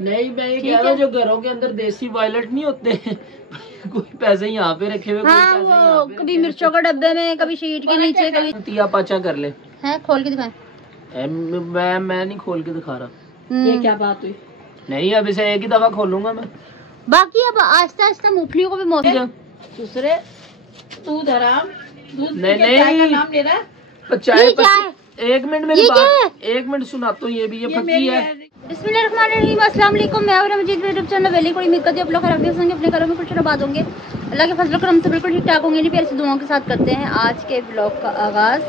नहीं, मैं ये कह रहा हूँ जो घरों के अंदर देसी वायलेट नहीं होते कोई पैसे यहाँ पे रखे हुए, हाँ, वो कभी मिर्चों के डब्बे में, कभी शीट के नीचे, कभी तिया पाचा कर ले। है खोल के दिखाएं। मैं नहीं खोल के दिखा रहा। ये क्या बात हुई? नहीं, अब इसे एक ही दफा खोलूंगा मैं। बाकी अब आहिस्ता आहिस्ता मूंगफलियों को भी मौसम दूसरे दूध हराम, दूध नहीं चाय का नाम ले रहा है। चाय 1 मिनट मेरी बात, 1 मिनट सुनाता हूँ। ये भी ये पक्की है। बिस्मिल्लाहिर्रहमानिर्रहीम, अस्सलाम वालेकुम। मैं और मजीद यूट्यूब चैनल वेली कोई उम्मीद करती हूँ आप लोग खराब होंगे, अपने घरों में कुछ बात होंगे, अल्लाह के फजल करम से बिल्कुल ठीक ठाक होंगे। प्यारी सी दुआओं के साथ करते हैं आज के ब्लॉग का आगाज।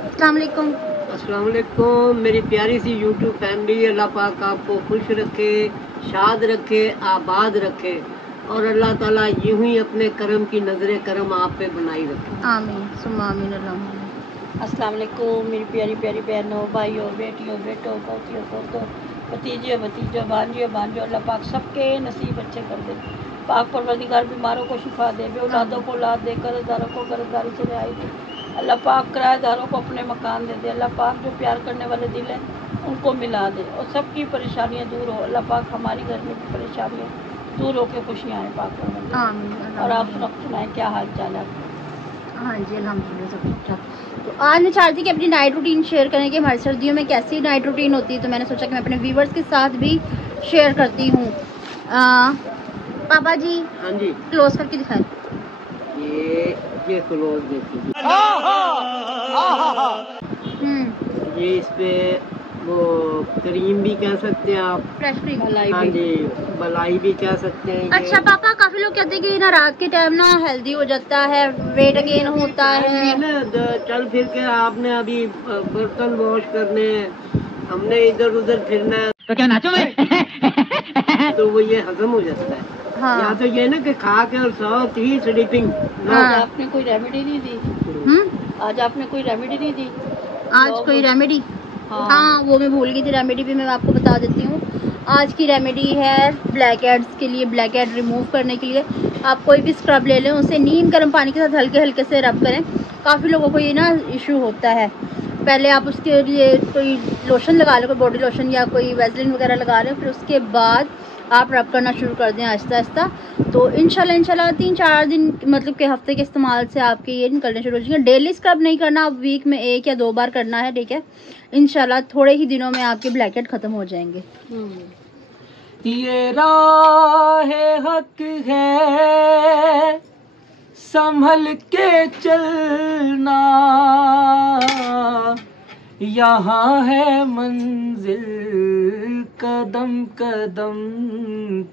अस्सलाम वालेकुम। अस्सलाम वालेकुम मेरी प्यारी सी यूट्यूब फैमिली। अल्लाह पाक आपको खुश रखे, शाद रखे, आबाद रखे और अल्लाह ताला यूं ही अपने करम की नजरे करम आप पे बनाई रखे। आमीन सुम्मा आमीन। अस्सलाम वालेकुम मेरी प्यारी प्यारी बहनों, भाइयों, बेटियों, बेटों, पोतियों, पोतों, भतीजे, भतीजों, भांजियों, भांजों, अल्लाह पाक सबके नसीब अच्छे कर दे। पाक परवरदिगार बीमारों को शिफा दे, बेऔलादों को औलाद दे, कर्जदारों को कर्जदारी से रिहाई दे। अल्लाह पाक किराएदारों को अपने मकान दे दे। अल्लाह पाक जो प्यार करने वाले दिल हैं उनको मिला दे और सबकी परेशानियाँ दूर हो। अल्लाह पाक हमारी घर में भी परेशानियाँ दूर होकर खुशियाँ आए पाक परवरदिगार। और आप सुनाएं क्या हाल चाल है? हाँ जी अल्हम्दुलिल्लाह सब ठीक ठाक। तो आज मैं चाहती थी कि अपनी नाइट रूटीन शेयर करें कि हमारी सर्दियों में कैसी नाइट रूटीन होती है, तो मैंने सोचा कि मैं अपने व्यूवर्स के साथ भी शेयर करती हूँ। पापा जी हाँ जी, क्लोज करके दिखाएं। ये क्लोज देखिए, ये इस पे वो क्रीम भी कह सकते हैं आप, फ्रेश क्रीम। हाँ जी, मलाई भी कह सकते हैं। अच्छा पापा, काफी लोग कहते हैं कि ना रात के टाइम ना हेल्दी हो जाता है, वेट गेन होता है ना। चल फिर के आपने अभी बर्तन वॉश करने, हमने इधर उधर फिरना है तो क्या नाचो मैं तो वो ये हजम हो जाता है। हाँ। या तो ये ना कि खा के और साथ ही स्लीपिंग। हाँ। आपने कोई रेमेडी नहीं दी? आज आपने कोई रेमेडी नहीं दी? आज कोई रेमेडी? हाँ वो मैं भूल गई थी, रेमेडी भी मैं आपको बता देती हूँ। आज की रेमेडी है ब्लैक हेड्स के लिए, ब्लैक हेड रिमूव करने के लिए आप कोई भी स्क्रब ले लें, उसे नीम गर्म पानी के साथ हल्के हल्के से रब करें। काफ़ी लोगों को ये ना इशू होता है। पहले आप उसके लिए कोई लोशन लगा लें, कोई बॉडी लोशन या कोई वैसलीन वगैरह लगा लें, फिर उसके बाद आप रब करना शुरू कर दें आहिस्ता आहिस्ता। तो इंशाल्लाह 3-4 दिन मतलब के हफ्ते के इस्तेमाल से आपके ये निकलने शुरू हो जाएंगे। डेली स्क्रब नहीं करना, आप वीक में 1 या 2 बार करना है, ठीक है। इंशाल्लाह थोड़े ही दिनों में आपके ब्लैकहेड खत्म हो जाएंगे। ये राह हक है संभल के चलना, यहाँ है मंजिल कदम कदम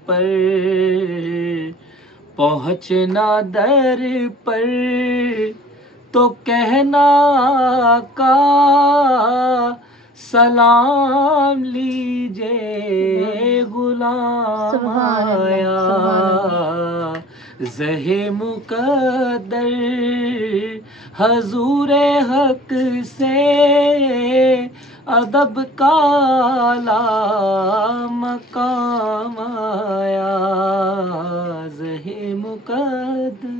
पर, पहुँचना दर पर तो कहना का सलाम लीजिए गुलाम आया, ज़हे मुक़द्दर हज़ूरे हक से अदब का आला मकाम आया, ज़हे मुक़द्दर।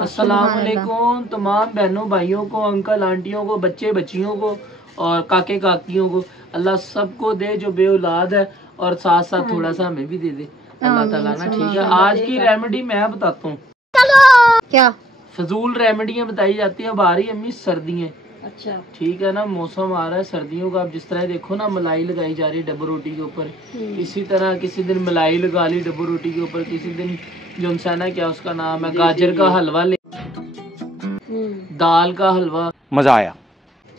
अस्सलाम वालेकुम तमाम बहनों भाइयों को, अंकल आंटियों को, बच्चे बच्चियों को और काके काकियों को। अल्लाह सबको दे जो बे औलाद है, और साथ साथ थोड़ा सा हमें भी दे दे अल्लाह ताला ना, ठीक है। आज की रेमेडी मैं बताता हूँ। क्या फजूल रेमेडियाँ बताई जाती हैं। अब आ रही अम्मी सर्दियाँ, अच्छा ठीक है ना, मौसम आ रहा है सर्दियों का। अब जिस तरह देखो ना मलाई लगाई जा रही है डब्बू रोटी के ऊपर, इसी तरह किसी दिन मलाई लगा ली डब्बू रोटी के ऊपर, किसी दिन जो ना क्या उसका नाम है गाजर का हलवा ले, दाल का हलवा। मजा आया।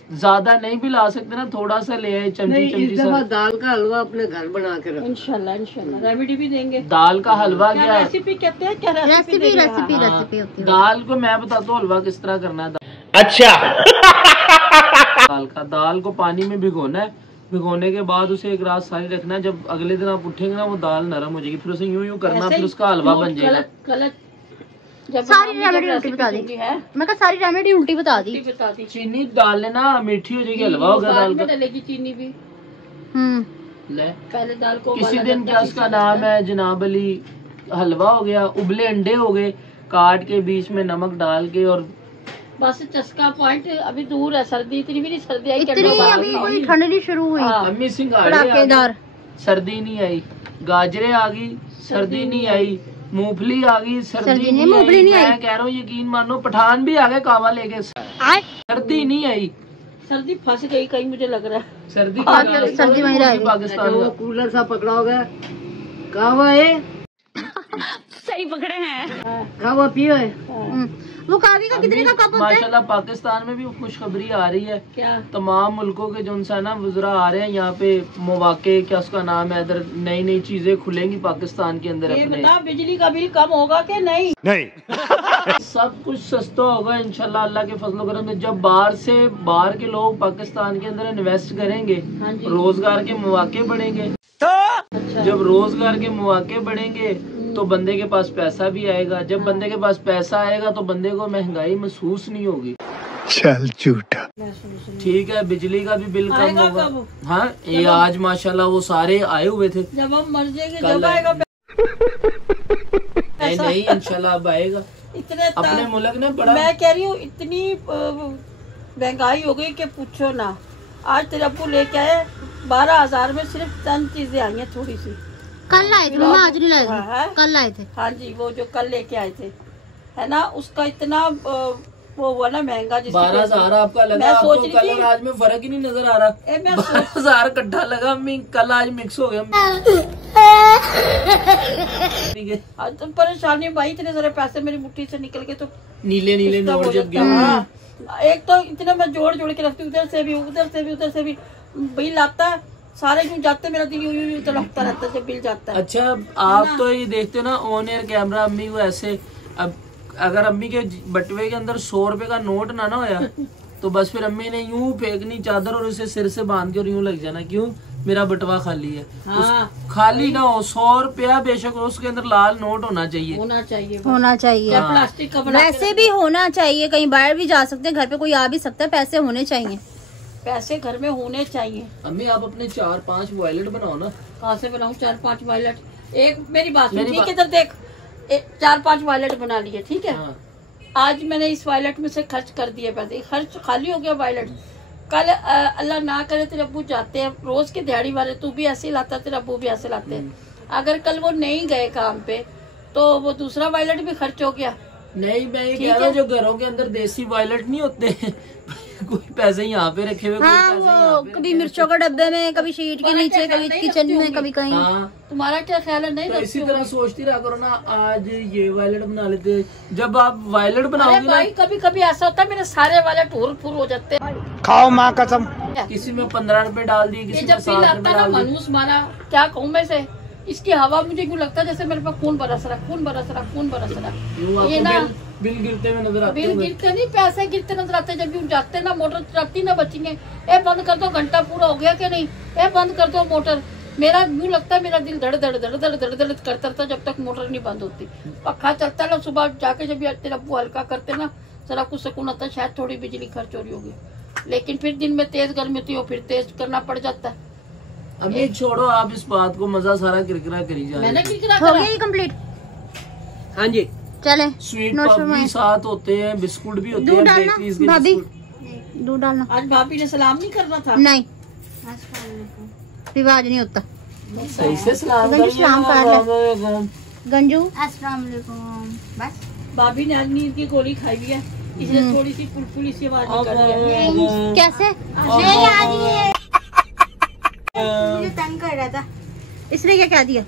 ज्यादा नहीं भी ला सकते ना, थोड़ा सा ले आए चमची चमची सा। दाल का हलवा अपने घर बना के रखो। इंशाल्लाह रेमेडी भी देंगे। दाल का हलवा क्या रेसिपी कहते हैं? क्या रेसिपी होती है। दाल को मैं बताता हूँ हलवा किस तरह करना है। अच्छा दाल को पानी में भिगोना है, भिगोने के बाद उसे एक रात सारी रखना है। जब अगले दिन आप उठेंगे ना वो दाल नरम हो जाएगी, फिर उसे यूं यूं करना, फिर उसका हलवा बन जाएगा। गलत सारी रेमेडी उल्टी बता दी मैं कहा, सारी रेमेडी उल्टी बता दी। चीनी डाल लेना, मीठी हो जाएगी, हलवा होगा दाल का। डलेगी चीनी भी। ले पहले दाल को किसी दिन क्या उसका नाम है जनाब अली, हलवा हो गया, उबले अंडे हो गए, काट के बीच में नमक डाल के, और बस चस्का पॉइंट अभी दूर है। सर्दी इतनी भी नहीं, सर्दी आई इतनी अभी कोई ठंड नहीं शुरू हुई। अम्मी सिंघाड़े सर्दी नहीं आई, गाजरें आ गई, सर्दी नहीं आई, मूंगफली आ गई, सर्दी नहीं आई। मैं कह रहा हूँ यकीन मानो पठान भी आ गए कावा लेके, सर्दी नहीं आई। सर्दी फंस गई कहीं, मुझे लग रहा है सर्दी वहीं रह गई। पाकिस्तान वो कूलर सा पकड़ाओगे, कहवा है सही पकड़े हैं। कहवा पियो है। वो कावी का कितने का कप होता है? माशाल्लाह पाकिस्तान में भी खुशखबरी आ रही है। क्या? तमाम मुल्कों के जो है ना वज़रा आ रहे हैं यहाँ पे, मौके क्या उसका नाम है, इधर नई नई चीजें खुलेंगी पाकिस्तान के अंदर। ये अपने बता, बिजली का बिल कम होगा कि नहीं? सब कुछ सस्ता होगा इंशाल्लाह अल्लाह के फजल करम से। जब बाहर के लोग पाकिस्तान के अंदर इन्वेस्ट करेंगे, हाँ जी। रोजगार के मौके बढ़ेंगे। अच्छा। जब रोजगार के मौके बढ़ेंगे तो बंदे के पास पैसा भी आएगा। जब बंदे के पास पैसा आएगा तो बंदे को महंगाई महसूस नहीं होगी। चल झूठा। ठीक है, बिजली का भी बिल कम आएगा होगा। कब? हाँ, ये आज माशाल्लाह वो सारे आए हुए थे। जब हम मर जाएंगे कल जब आएगा। नहीं इंशाल्लाह अब आएगा। इतने अपने मुल्क ने बड़ा, मैं कह रही हूँ इतनी महंगाई हो गई कि पूछो ना। आज तेरे अब्बू लेके आए 12,000 में सिर्फ चंद चीजें आई हैं, थोड़ी सी। कल लाए थे, मैं आज नहीं लाए हाँ, थे, कल लाए थे। हाँ जी, वो जो कल लेके आए थे, है ना, उसका इतना वो हुआ ना महंगा। 12,000 आपका लगा, मैं सोच आपको रही कल थी- और आज में फर्क ही नहीं नजर आ रहा। 12,000 इकट्ठा लगा, कल आज मिक्स हो गया। आज तो परेशानी भाई, इतने सारे पैसे मेरी मुट्ठी से निकल के तो नीले नीले डिस्टर्ब नोट हो जब जाता है। गए। हाँ, एक तो इतना मैं जोड़ के रखती हूँ, उधर से भी उधर से भी उधर से भी बिल आता है, सारे यूं जाते, मेरा दिल यूं तड़पता रहता है जब बिल जाता है। अच्छा, आप तो ये देखते हो ना ऑन एयर कैमरा, अम्मी को ऐसे, अब अगर अम्मी के बटुए के अंदर 100 रुपए का नोट ना होया तो बस फिर अम्मी ने यूं फेंकनी चादर और उसे सिर से बांध के और यूं लग जाना, क्यों मेरा बटुआ खाली है। हाँ, खाली ना हो, 100 रुपया बेशक हो, उसके अंदर लाल नोट होना चाहिए। होना चाहिए, होना चाहिए। या प्लास्टिक का बना के वैसे भी होना चाहिए, कहीं बाहर भी जा सकते हैं, घर पे कोई आ भी सकता है, पैसे होने चाहिए। पैसे घर में होने चाहिए। अम्मी आप अपने 4-5 वॉलेट बनाओ ना। कहाँ से बनाऊँ 4-5 वायलेट? एक मेरी बात सुन, ठीक है, इधर देख, 4-5 वायलेट बना लिए, ठीक है। हाँ। आज मैंने इस वायलेट में से खर्च कर दिए पैसे, खर्च खाली हो गया वायलेट। कल अल्लाह ना करे तेरे अब्बू जाते हैं रोज के दिहाड़ी वाले, तू भी ऐसे ही लाता, तेरे अब्बू भी ऐसे लाते हैं। अगर कल वो नहीं गए काम पे तो वो दूसरा वायलेट भी खर्च हो गया। नहीं, मैं ये कह रहा हूँ जो घरों के अंदर देसी वॉलेट नहीं होते कोई पैसे यहाँ पे रखे हुए, हाँ, कोई पैसे यहाँ वो पे कभी रखे हुए। मिर्चों के डब्बे में, कभी शीट के तुम्हारा नीचे, क्या कभी नहीं किचन रखती में, होंगी? कभी कहीं। हाँ, तुम्हारा क्या ख्याल है? नहीं तो रखती इसी होंगी? तरह सोचती रहा करो ना, आज ये वायलेट बना लेते। जब आप वायलेट अरे बनाओगे ना, भाई, कभी कभी ऐसा होता है मेरे सारे वायलेट हुर फुर हो जाते हैं। खाओ माँ कसम। किसी में 15 रुपए डाल दिए, ये किसी में जब बिल 7 आता रुपए है ना, डाल दिए। मनूस मारा, क्या कहूँ मैं से, इसकी हवा मुझे क्यों लगता है जैसे मेरे पास खून बरस रहा, खून बरस रहा, खून बरस रहा। यूं आपको ये ना बिल गिरते हुए नजर आते बिल होंगे। गिरते नहीं, पैसे गिरते नजर आते। जब यूं जाते ना, मोटर चलती ना बचेंगे। ए बंद कर दो, घंटा पूरा हो गया कि नहीं, ए बंद कर दो मोटर। मेरा यूं लगता है मेरा दिल धड़ धड़ धड़ धड़ धड़ धड़ करता रहता जब तक मोटर नहीं बंद होती। पक्का चलता ना, सुबह जाके जब ये तेरा अब्बू हल्का करते ना, जरा कुछ सुकून आता, शायद थोड़ी बिजली खर्च हो रही होगी। लेकिन फिर दिन में तेज गर्मी होती हो, फिर तेज करना पड़ जाता है। अभी छोड़ो आप इस बात को, मजा सारा किरकिरा करी जा मैंने रहा है। कितना हो गया ये कंप्लीट? हाँ जी, चले स्वीट नोट पफ फरमाएं। भी साथ होते हैं, बिस्कुट भी होते दूध हैं, डालना बेकरीज के भाभी, बिस्कुट। दूध डालना। आज भाभी ने सलाम नहीं करना था। नहीं, रिवाज नहीं होता। सही से सलाम गंजू करिए। सलाम कर ले। वालेकुम। गंजू अस्सलाम वालेकुम। बस भाभी ने आज नींद की गोली खाई हुई है, इसलिए थोड़ी सी फुलफुली सी आवाज निकल रही है। कैसे? नहीं आ रही है। मुझे तंग कर रहा था, इसने क्या कह दिया?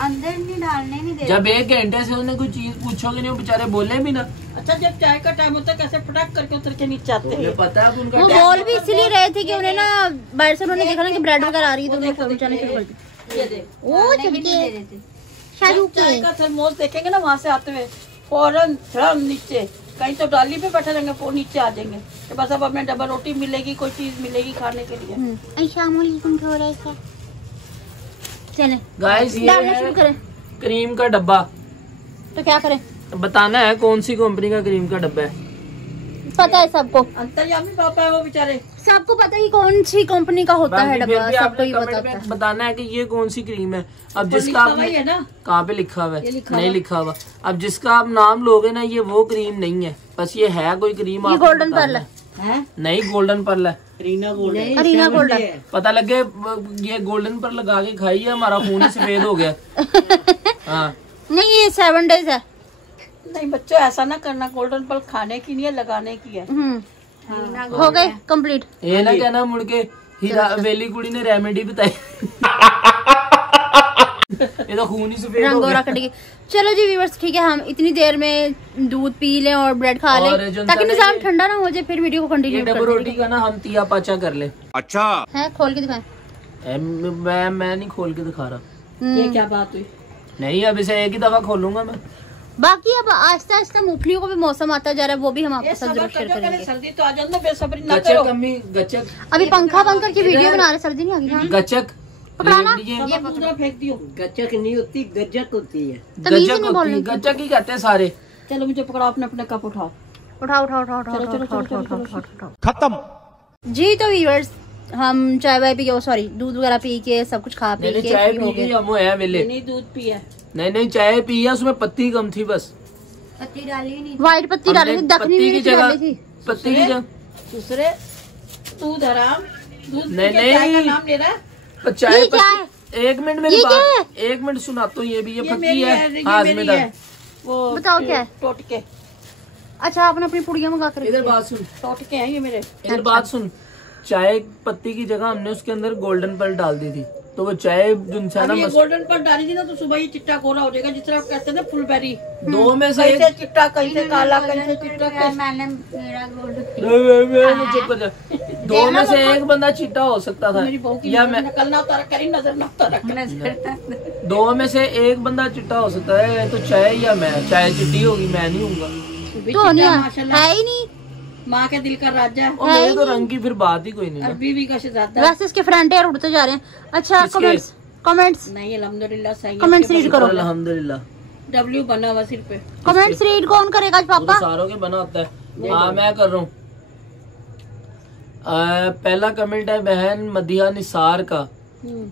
अंदर नहीं डालने नहीं दे। जब 1 घंटे से उन्हें कोई चीज पूछोगे नहीं, वो बेचारे बोले भी ना। अच्छा, जब चाय का टाइम होता है कैसे फटाक करके उतर के नीचे आते उन्हें हैं। पता है अब उनका वो टाइम बोल भी इसलिए रहे थे कि उन्हें ना बाहर से उन्होंने देखा ना कि ब्रेड वगैरह आ रही है तो उन्होंने फोन चलाना शुरू कर दिया। ये देख, ओ चुपके शाहरुख जब चाय के का थर्मोस देखेंगे ना वहाँ से आते हुए, फौरन धड़म नीचे, कहीं तो डाली पे बैठे रहेंगे, वो नीचे आ जाएंगे कि बस अब हमें डबल रोटी मिलेगी, कोई चीज मिलेगी खाने के लिए। अस्सलाम वालेकुम। थोड़ा सा चले गाइस, ये डालना शुरू है करें क्रीम का डब्बा। तो क्या करें? बताना है कौन सी कंपनी का क्रीम का डब्बा है। पता है सबको, अंतर्यामी पापा है वो बेचारे। सबको पता ही कौन सी कंपनी का होता है बाकी फिर डब्बा, भी सबको आपने ही कमेंट पता में है। बताना है कि ये कौन सी क्रीम है। अब तो जिसका लिखा हुआ ही है आपने ना, कहाँ पे लिखा हुआ ये है? लिखा नहीं हुआ। लिखा हुआ। अब जिसका आप नाम लोगे ना, ये वो क्रीम नहीं है, बस ये है कोई क्रीम। ये आपको गोल्डन बताना पर्ल है। है। नहीं, गोल्डन पर्ल है। रीना गोल्डन। रीना गोल्डन। पता लगे ये गोल्डन पर लगा के खाई है, हमारा खून ही सफेद हो गया। हाँ नहीं ये 7 days है। नहीं बच्चों ऐसा ना करना, गोल्डन पल खाने की नहीं है, लगाने की है। हो गए कंप्लीट। ये ना कहना मुड़ के हीरा वेली कुड़ी ने रेमेडी बताई। ये तो खून ही सफेद हो गया। चलो जी व्यूअर्स ठीक है, हम इतनी देर में दूध पी लें और ब्रेड खा लें ताकि निजाम ठंडा ना हो जाए, फिर वीडियो को कंटिन्यू डबल रोटी का ना हम तिया पाचा कर ले। अच्छा है खोल के दिखाएं। मैं नहीं खोल के दिखा रहा। ये क्या बात हुई? नहीं अब इसे एक ही दफा खोलूंगा मैं। बाकी अब आहिस्ता आहिस्ता मूंगफलियों को भी मौसम आता जा रहा है, वो भी हम आपके साथ जरूर शेयर करेंगे। सर्दी तो आ जाए, बेसब्री ना करो। गचक अम्मी गचक, अभी पंखा बंद करके वीडियो बना रहे, सर्दी नहीं आ गई। गचक पकड़ाना ये दूसरा फेंक दियो। गचक नहीं होती, गजक होती है। गचक होती है, गचक ही कहते हैं सारे। चलो मुझे पकड़ो, अपने अपने कप उठाओ। उठाओ। खत्म। जी तो व्यूअर्स हम चाय वाय पी के, सॉरी दूध वगैरह पी के सब कुछ खा पी के चाय फ्री हो पी गए। हम है वेले। नहीं दूध पिया। नहीं चाय पी है, उसमें पत्ती कम थी बस। पत्ती डाली नहीं। व्हाइट पत्ती डाली थी, दखनी पत्ती की मिर्च जगह डाली थी। पत्ती की जगह दूसरे दूध हराम। दूध नहीं, पी के चाय का नहीं। नाम ले रहा है। चाय ये क्या है? एक मिनट मेरी ये क्या बात, एक मिनट सुना तो ये भी ये पत्ती मेरी है। ये हाँ मेरी इसमें है। वो बताओ क्या है? टोटके। अच्छा आपने अपनी पुड़िया मंगा कर इधर बात सुन, टोटके हैं ये मेरे। इधर बात सुन। चाय पत्ती की जगह हमने उसके अंदर गोल्डन पर्ल डाल दी थी, तो वो चाय जिनसे अब ना ये गोल्डन पर डाली थी ना तो सुबह ये चिट्टा कोरा हो जाएगा, जिस तरह आप कहते हैं ना फुलबेरी। दो में से कहीं से एक चिट्टा, कहीं से काला, कहीं से चिट्टा। चुप कर जा। दो में से एक बंदा चिट्टा हो सकता था मेरी बहू की या मैं, नकल ना उतारा करी, नजर ना उतारा। दो में से एक बंदा चिट्टा हो सकता है, तो चाय या मैं। चाय चिट्टी होगी, मैं नहीं हूँगा। तो नहीं माशाल्लाह है ही नहीं। माँ के दिल का राजा। और मेरे तो रंग की फिर बात ही कोई नहीं और है। बीवी का शहजादा। वैसे इसके फ्रंट एयर उड़ते जा रहे हैं। अच्छा कमेंट्स नहीं अल्हम्दुलिल्लाह सही है। कमेंट्स रीड करो। अल्हम्दुलिल्लाह। डब्ल्यू बना हुआ सिर पे। कमेंट्स रीड कौन करेगा आज वो तो पापा? सारों के बना होता है। हाँ मैं कर रहा हूँ। पहला कमेंट है बहन मदिया निसार का।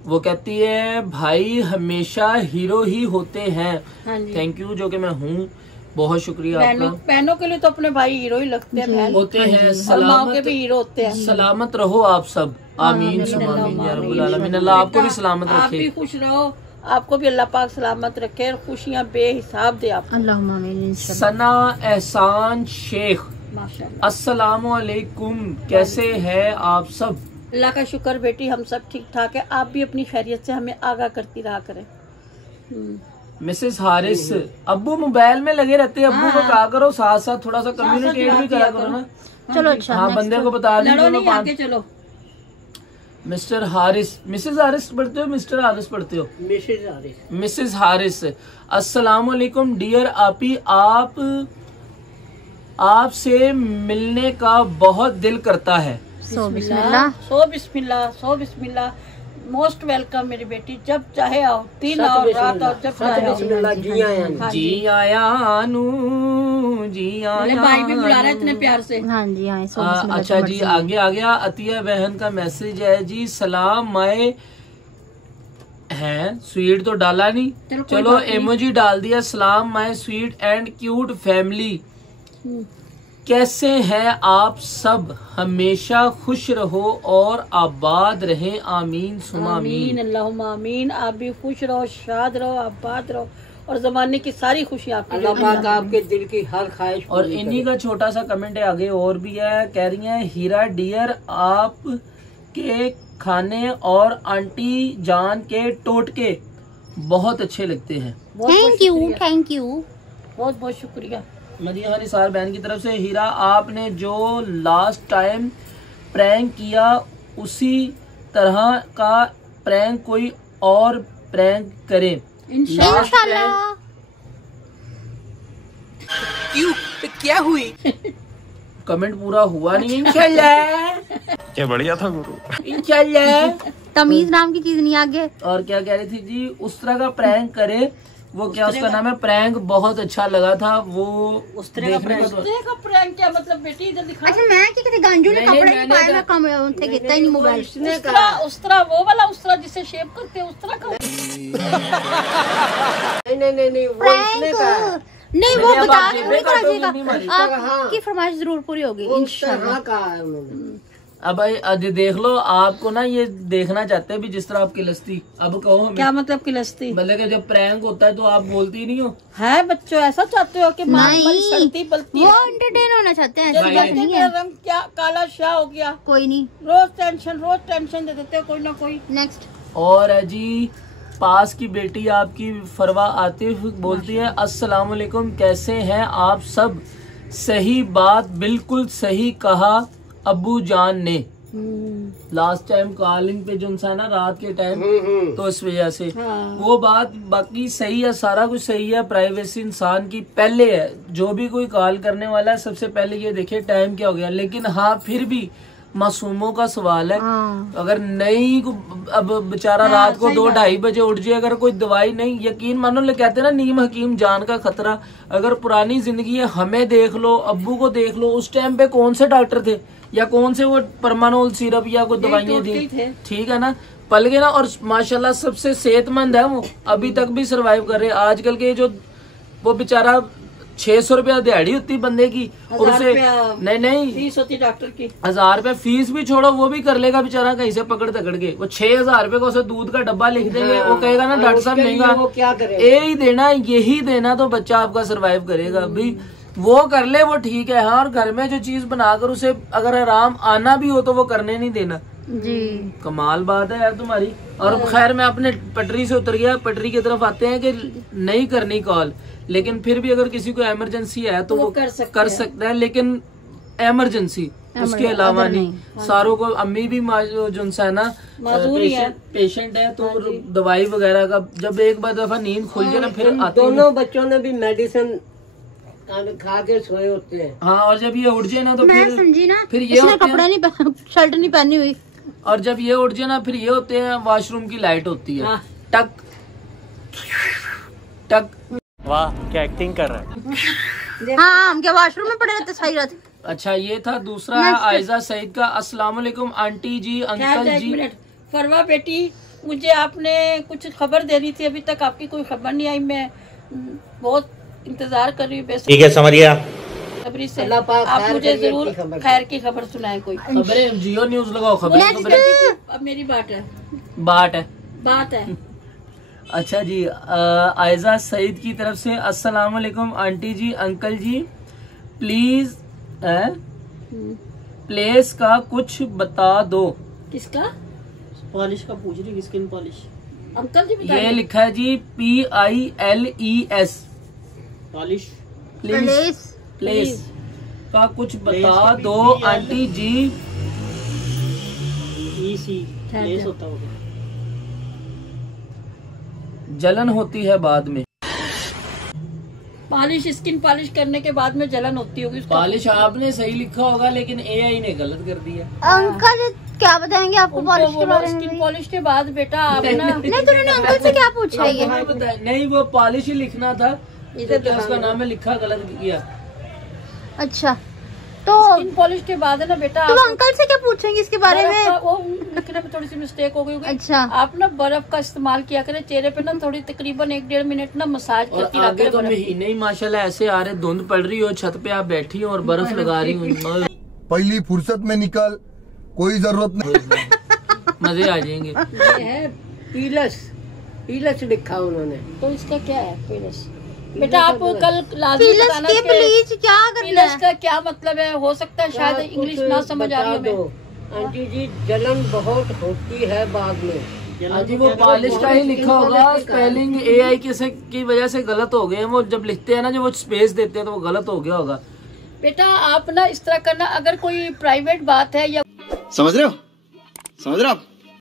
वो कहती है भाई हमेशा हीरो ही होते हैं। हाँ जी। थैंक यू, जो कि मैं हूँ। बहुत शुक्रिया आपका। बहनों के लिए तो अपने भाई हीरो ही लगते हैं। बहन होते हैं। और माँ के भी हीरो होते हैं। सलामत रहो आप सब। आमीन सुम्मा आमीन या रब्बुल आलमीन। अल्लाह आपको भी सलामत आप रखे। भी खुश रहो, आपको भी अल्लाह पाक सलामत रखे और खुशियाँ बेहिसाब दे आप। अल्लाहुम्मा आमीन। सना एहसान शेख, माशाल्लाह। अस्सलामु अलैकुम, कैसे है आप सब? अल्लाह का शुक्र बेटी, हम सब ठीक ठाक है। आप भी अपनी खैरियत से हमें आगाह करती रहा करें। मिसेस हारिस, अब्बू मोबाइल में लगे रहते हैं, अब्बू को कहा करो साथ साथ थोड़ा सा कम्युनिकेट भी करा करो ना। चलो अच्छा हाँ बंदे को बता लड़ो नहीं, दीजिए। आगे चलो। मिस्टर हारिस, मिसेस हारिस पढ़ते हो मिस्टर हारिस पढ़ते हो? मिसेज हारिस। मिसेस हारिस, अस्सलाम वालेकुम डियर आपी, आपसे मिलने का बहुत दिल करता है। सो बिस्मिल्लाह। सो बिस्मिल्लाह, सो बिस्मिल्लाह। मोस्ट वेलकम मेरी बेटी, जब चाहे आओ, दिन आओ रात आओ, जब चाहे आओ। जी आया। जी आया नू, जी आया। भाई भी बुला रहा है इतने प्यार से। हाँ जी हाँ अच्छा जी आगे आ गया। अतिया बहन का मैसेज है जी, सलाम माए हैं, स्वीट तो डाला नहीं, चलो इमोजी डाल दिया। सलाम my sweet and cute family, कैसे हैं आप सब? हमेशा खुश रहो और आबाद रहें। आमीन सुमा आमीन आमीन। अल्लाहुम्मा आमीन। आप भी खुश रहो, शाद रहो, आबाद रहो और जमाने की सारी खुशियाँ आपकी। अल्लाह पाक आपके दिल की हर ख्वाहिश और इन्हीं का छोटा सा कमेंट है, आगे और भी है। कह रही है हीरा डियर, आप के खाने और आंटी जान के टोटके बहुत अच्छे लगते हैं। Thank you. बहुत बहुत शुक्रिया। मदिया निसार बहन की तरफ से। हीरा आपने जो लास्ट टाइम प्रैंक किया उसी तरह का प्रैंक कोई और प्रैंक करें इंशाल्लाह। क्यों क्या हुई? कमेंट पूरा हुआ नहीं। इंशाल्लाह क्या बढ़िया था गुरु। इंशाल्लाह। तमीज नाम की चीज नहीं आगे। और क्या कह रही थी जी? उस तरह का प्रैंक करे, वो क्या उसका नाम है? प्रैंक बहुत अच्छा लगा था वो। उस तरह का प्रैंक क्या मतलब बेटी? इधर दिखा। अच्छा मैं क्या कहते गांजू ने कपड़े पाए में कम उनसे गिरता ही नहीं मोबाइल। उस तरह वो वाला, उस तरह जिसे शेप करते हैं उस तरह का। नहीं वो इसने कहा। नहीं वो नहीं, बता अब रही आप हूँ, आपकी फरमाइश जरूर पूरी होगी वो उस इंशाल्लाह। तरह कहा है उन्होंने। अब भाई आज देख लो, आपको ना ये देखना चाहते हैं भी जिस तरह आपकी लस्ती। अब कहो हमें क्या मतलब किलस्ती? मतलब कि जब प्रैंक होता है तो आप बोलती नहीं हो। है बच्चों, ऐसा चाहते हो कि माँ नहीं, हमारी सड़ती बलती वो है? एंटरटेन होना चाहते हैं, जब ऐसी कहते बात नहीं हैं है। रंग क्या काला शाह हो गया, कोई नहीं। रोज टेंशन दे देते हो कोई ना कोई। नेक्स्ट। और है जी पास की बेटी आपकी फरवा आतिफ बोलती है अस्सलाम वालेकुम, कैसे हैं आप सब? सही बात, बिल्कुल सही कहा अब्बू जान ने। लास्ट टाइम कॉलिंग पे जो इंसान ना रात के टाइम, तो इस वजह से वो बात बाकी सही है, सारा कुछ सही है। प्राइवेसी इंसान की पहले है, जो भी कोई कॉल करने वाला है सबसे पहले ये देखे टाइम क्या हो गया। लेकिन हाँ फिर भी मासूमों का सवाल है, अगर नहीं अब बेचारा रात को 2-2:30 बजे उठ जाए, अगर कोई दवाई नहीं, यकीन मानो ले कहते हैं ना नीम हकीम जान का खतरा। अगर पुरानी जिंदगी है, हमें देख लो, अब्बू को देख लो, उस टाइम पे कौन से डॉक्टर थे या कौन से वो परमानोल सिरप या कोई दवाइयाँ थी, ठीक है ना, पल गए ना। और माशाल्लाह सबसे सेहतमंद है वो, अभी तक भी सरवाइव कर रहे हैं। आजकल के जो वो बेचारा 600 रुपया दिहाड़ी होती बंदे की, और उसे नहीं फीस होती डॉक्टर की, 1000 रुपया फीस भी छोड़ो, वो भी कर लेगा बेचारा कहीं से पकड़ तकड़ के। वो 6000 रुपये का उसे दूध का डब्बा लिख देंगे, वो कहेगा ना डॉक्टर साहब महंगा, वो क्या करे, यही देना, यही देना तो बच्चा आपका सरवाइव करेगा। अभी वो कर ले वो ठीक है, हाँ। और घर में जो चीज बनाकर उसे अगर आराम आना भी हो तो वो करने नहीं देना जी। कमाल बात है यार तुम्हारी। और खैर मैं अपने पटरी से उतर गया, पटरी की तरफ आते हैं कि नहीं करनी कॉल, लेकिन फिर भी अगर किसी को इमरजेंसी है तो वो कर सकता है, लेकिन इमरजेंसी उसके अलावा नहीं। सारों को अम्मी भी जो है ना पेशेंट है, तो दवाई वगैरह का जब एक बार दफा नींद खुल जाए ना फिर आती। दोनों बच्चों ने भी मेडिसिन खा के सोए होते हैं। हाँ, और जब ये उठ जाए ना तो मैं समझी ना, फिर ये कपड़ा नहीं शर्ट नहीं पहनी हुई, और जब ये उठ जाए ना फिर ये होते हैं वॉशरूम की लाइट होती है, टक टक। वाह क्या एक्टिंग कर रहा है। हाँ, हम क्या वॉशरूम में पड़े रहते सारी रात। अच्छा ये था। दूसरा है आयजा सईद का, अस्सलाम वालेकुम आंटी जी, अंकल जी। फरवा बेटी, मुझे आपने कुछ खबर देनी थी, अभी तक आपकी कोई खबर नहीं आई। मैं बहुत इंतजार कर रही हूँ। ठीक है समझिया, खबरी से आप मुझे जरूर खैर की खबर सुनाए। कोई खबरें जियो न्यूज लगाओ, खबरें। अब मेरी बात है। अच्छा जी, आयजा सईद की तरफ से अस्सलाम वालेकुम aunty ji, uncle ji, please place का कुछ बता दो। किसका? पॉलिश का पूछ रही, स्किन पॉलिश। अंकल जी ये लिखा है जी PILES, पॉलिश प्लेस का कुछ बता दो आंटी जी। प्लेस होता होगा, जलन होती है बाद में। पॉलिश, स्किन पॉलिश करने के बाद में जलन होती होगी। पॉलिश आपने सही लिखा होगा, लेकिन AI ने गलत कर दिया। अंकल क्या बताएंगे आपको पॉलिश के बारे में? स्किन पॉलिश के बाद बेटा आप ना नहीं, तो उन्होंने अंकल से क्या पूछा ये? नहीं, वो पॉलिश ही लिखना था, क्या उसका नाम है लिखा गलत किया। अच्छा, तो स्किन पॉलिश के बाद है ना बेटा, तो अंकल से क्या पूछेंगे इसके बारे में? वो लिखने में थोड़ी सी मिस्टेक हो गई होगी। अच्छा, आप ना बर्फ का इस्तेमाल किया करें चेहरे पे ना, थोड़ी तकरीबन 1-1.5 मिनट ना मसाज करती रहा आगे तो महीने ही माशाल्लाह ऐसे आ रहे, धुंध पड़ रही हो, छत पे आप बैठी हो और बर्फ लगा रही हो। पहली फुर्सत में निकल, कोई जरूरत नहीं, मजे आ जाएंगे। ये है पीलस लिखा उन्होंने। तो इसका क्या है पीलस? बेटा आप कल लाजमी बताना कि ब्लीच क्या करना पीलस है? का क्या मतलब है। हो सकता है शायद इंग्लिश ना समझ आ रही हो हमें। आंटी जी जलन बहुत होती है बाद में। हाँ जी, वो पॉलिश का ही लिखा होगा, स्पेलिंग AI की वजह से गलत हो गए। वो जब लिखते हैं ना, जो वो स्पेस देते हैं तो वो गलत हो गया होगा। बेटा आप ना इस तरह करना, अगर कोई प्राइवेट बात है या समझ रहे हो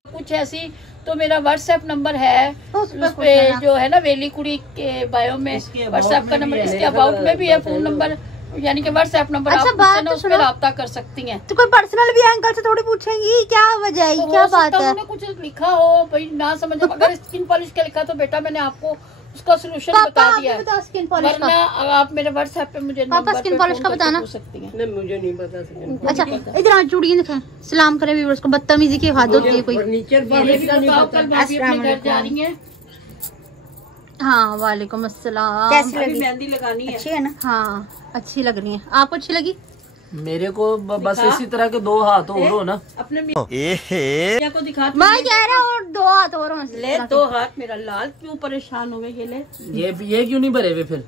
कुछ ऐसी, तो मेरा व्हाट्सएप नंबर है उस पे जो है ना वेली कुड़ी के बायो में व्हाट्सएप का नंबर, इसके अबाउट में भी है फोन नंबर, यानी कि व्हाट्सएप नंबर। अच्छा, आप बात उस पर रब्ता कर सकती हैं। तो कोई पर्सनल भी अंकल से थोड़ी पूछेंगी क्या वजह है, तो क्या हो बात सकता है? उन्होंने कुछ लिखा हो भाई ना समझ। अगर स्किन पॉलिश का लिखा तो बेटा मैंने आपको उसका सोल्यूशन बता दिया है। स्किन पॉलिश वरना आप मेरे व्हाट्सएप पे मुझे पापा स्किन पॉलिश का बताना। पूछ सकती हैं। नहीं मुझे नहीं पता। अच्छा, इधर आज चूड़ियां दिखाएं, सलाम करें व्यूअर्स को। बदतमीजी की हद होती है कोई। फर्नीचर कल भाभी अपने घर जा रही हैं। हाँ, वालेकुम अस्सलाम। कैसी लगी? मेहंदी लगानी है। अच्छी है ना? हाँ, अच्छी लग रही है। आपको अच्छी लगी? मेरे को बस इसी तरह के 2 हाथ और हो ना। अपने मियां को दिखा। मैं कह रहा हूँ 2 हाथ और हों। ले 2 हाथ मेरा लाल, क्यों परेशान हो गए? ये ले, ये क्यों नहीं भरे हुए फिर?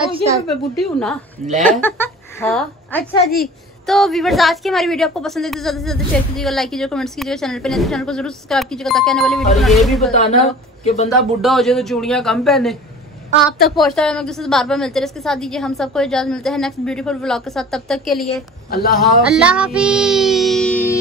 अच्छा मैं बुढ़ी हूँ ना। ले हाँ अच्छा जी। तो व्यूअर्स, आज की हमारी वीडियो आपको पसंद है तो ज्यादा से ज्यादा शेयर कीजिएगा, लाइक कीजिएगा, कमेंट्स कीजिएगा। चैनल पे नए तो चैनल को जरूर सब्सक्राइब कीजिएगा ताकि आने वाली वीडियो। और ये भी बताना कि बंदा बुढ़ा हो जाए तो चूड़ियां कम पहने। आप तक पहुंचता है, हम एक दूसरे से बार बार मिलते रहे। इसके साथ दीजिए हम सबको इजाजत, मिलते हैं नेक्स्ट ब्यूटीफुल व्लॉग के साथ। तब तक के लिए अल्लाह हाफिज। अल्लाह हाफिज।